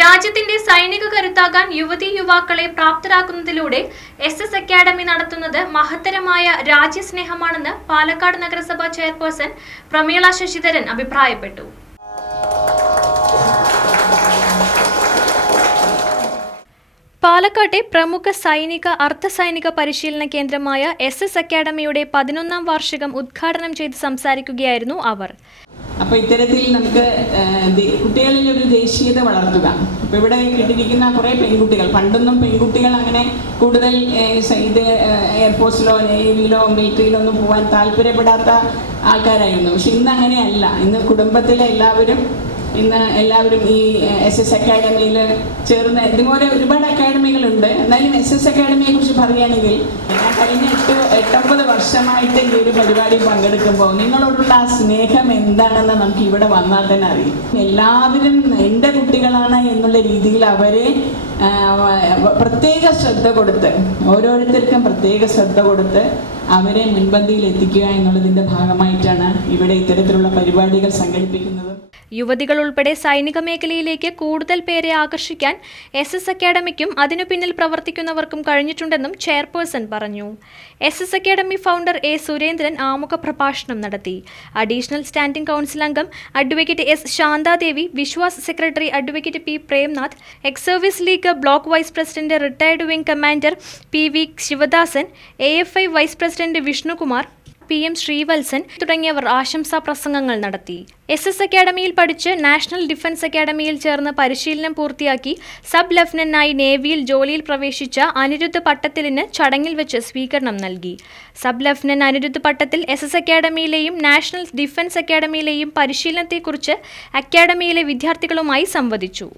രാജ്യത്തിന്റെ സൈനിക കരുത്താകാൻ യുവതീ യുവാക്കളെ പ്രാപ്തരാക്കുന്നതിലൂടെ SS അക്കാദമി നടത്തുന്നത് മഹത്തരമായ രാജ്യസ്നേഹമാണെന്ന് പാലക്കാട് നഗരസഭാ ചെയർപേഴ്സൺ പ്രമീള ശശിധരൻ അഭിപ്രായപ്പെട്ടു. പാലക്കാട്ടെ പ്രമുഖ സൈനിക അർദ്ധസൈനിക പരിശീലന കേന്ദ്രമായ SS അക്കാദമിയുടെ 11ാം വാർഷികം ഉദ്ഘാടനം ചെയ്ത് സംസാരിക്കുകയായിരുന്നു അവർ. അപ്പോൾ ഇത്തരത്തിൽ നമുക്ക് കുട്ടികളിൽ ഒരു ദേശീയത വളർത്തുക. അപ്പോൾ ഇവിടെ കിട്ടിയിരിക്കുന്ന കുറേ പെൺകുട്ടികൾ, പണ്ടൊന്നും പെൺകുട്ടികൾ അങ്ങനെ കൂടുതൽ എയർഫോഴ്സിലോ നേവിയിലോ മിലിറ്ററിയിലോ ഒന്നും പോകാൻ താല്പര്യപ്പെടാത്ത ആൾക്കാരായിരുന്നു. പക്ഷെ ഇന്ന് അങ്ങനെയല്ല. ഇന്ന് കുടുംബത്തിലെ എല്ലാവരും ഈ SS അക്കാദമിയിൽ ചേർന്ന് ഇതുപോലെ ഒരുപാട് അക്കാദമികളുണ്ട്. എന്നാലും SS അക്കാദമിയെ കുറിച്ച് പറയുകയാണെങ്കിൽ ഞാൻ കഴിഞ്ഞ 8-9 വർഷമായിട്ട് ഈ ഒരു പരിപാടി പങ്കെടുക്കുമ്പോൾ നിങ്ങളോടുള്ള ആ സ്നേഹം എന്താണെന്ന് നമുക്ക് ഇവിടെ വന്നാൽ തന്നെ അറിയും. എല്ലാവരും എൻ്റെ കുട്ടികളാണ് എന്നുള്ള രീതിയിൽ അവരെ പ്രത്യേക ശ്രദ്ധ കൊടുത്ത്, ഓരോരുത്തർക്കും പ്രത്യേക ശ്രദ്ധ കൊടുത്ത് അവരെ മുൻപന്തിയിൽ എത്തിക്കുക എന്നുള്ളതിൻ്റെ ഭാഗമായിട്ടാണ് ഇവിടെ ഇത്തരത്തിലുള്ള പരിപാടികൾ സംഘടിപ്പിക്കുന്നത്. യുവതികൾ ഉൾപ്പെടെ സൈനിക മേഖലയിലേക്ക് കൂടുതൽ പേരെ ആകർഷിക്കാൻ SS അക്കാദമിക്കും അതിനു പിന്നിൽ പ്രവർത്തിക്കുന്നവർക്കും കഴിഞ്ഞിട്ടുണ്ടെന്നും ചെയർപേഴ്സൺ പറഞ്ഞു. SS അക്കാദമി ഫൗണ്ടർ A. സുരേന്ദ്രൻ ആമുഖ പ്രഭാഷണം നടത്തി. അഡീഷണൽ സ്റ്റാൻഡിംഗ് കൗൺസിൽ അംഗം advocate S. Shanthadevi, Viswas secretary advocate P. Premnath, ex service league block vice president retired wing commander PV Sivadasan, AFI vice president Vishnukumar, PM Sreevalsan തുടങ്ങിയവർ ആശംസാ പ്രസംഗങ്ങൾ നടത്തി. SS അക്കാദമിയിൽ പഠിച്ച് നാഷണൽ ഡിഫൻസ് അക്കാദമിയിൽ ചേർന്ന് പരിശീലനം പൂർത്തിയാക്കി സബ് ലഫ്റ്റനന്റായി നേവിയിൽ ജോലിയിൽ പ്രവേശിച്ച അനിരുദ്ധ് പട്ടത്തിലിന് ചടങ്ങിൽ വെച്ച് സ്വീകരണം നൽകി. സബ് ലഫ്റ്റനന്റ് അനിരുദ്ധ് പട്ടത്തിൽ SS അക്കാദമിയിലെയും നാഷണൽ ഡിഫൻസ് അക്കാദമിയിലെയും പരിശീലനത്തെക്കുറിച്ച് അക്കാദമിയിലെ വിദ്യാർത്ഥികളുമായി സംവദിച്ചു.